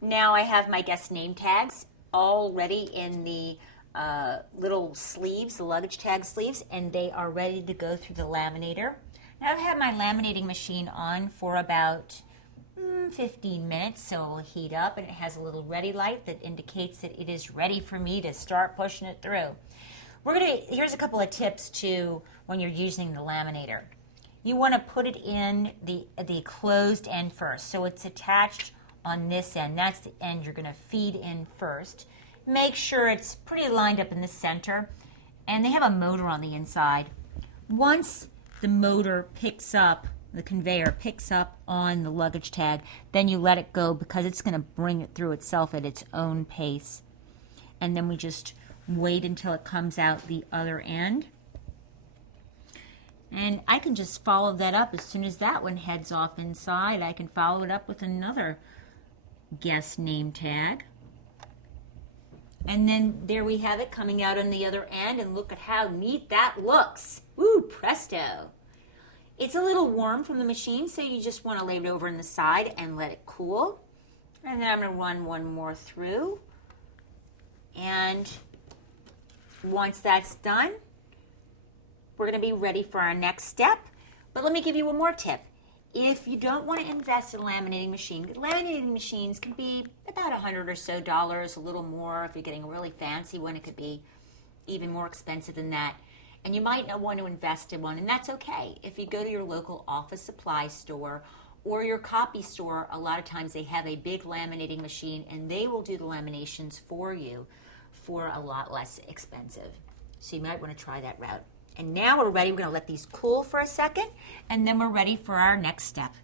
Now I have my guest name tags already in the little sleeves, the luggage tag sleeves, and they are ready to go through the laminator. Now I've had my laminating machine on for about 15 minutes, so it'll heat up, and it has a little ready light that indicates that it is ready for me to start pushing it through. Here's a couple of tips to when you're using the laminator. You want to put it in the closed end first, so it's attached on this end. That's the end you're going to feed in first. Make sure it's pretty lined up in the center, and they have a motor on the inside. Once the motor picks up, the conveyor picks up on the luggage tag, then you let it go because it's going to bring it through itself at its own pace. And then we just wait until it comes out the other end. And I can just follow that up as soon as that one heads off inside. I can follow it up with another guest name tag. And then there we have it coming out on the other end, and look at how neat that looks. Woo, presto. It's a little warm from the machine, so you just want to lay it over on the side and let it cool. And then I'm going to run one more through. And once that's done, we're going to be ready for our next step. But let me give you one more tip. If you don't want to invest in a laminating machine, laminating machines can be about $100 or so, a little more. If you're getting a really fancy one, it could be even more expensive than that. And you might not want to invest in one, and that's okay. If you go to your local office supply store or your copy store, a lot of times they have a big laminating machine, and they will do the laminations for you for a lot less expensive. So you might want to try that route. And now we're ready. We're going to let these cool for a second, and then we're ready for our next step.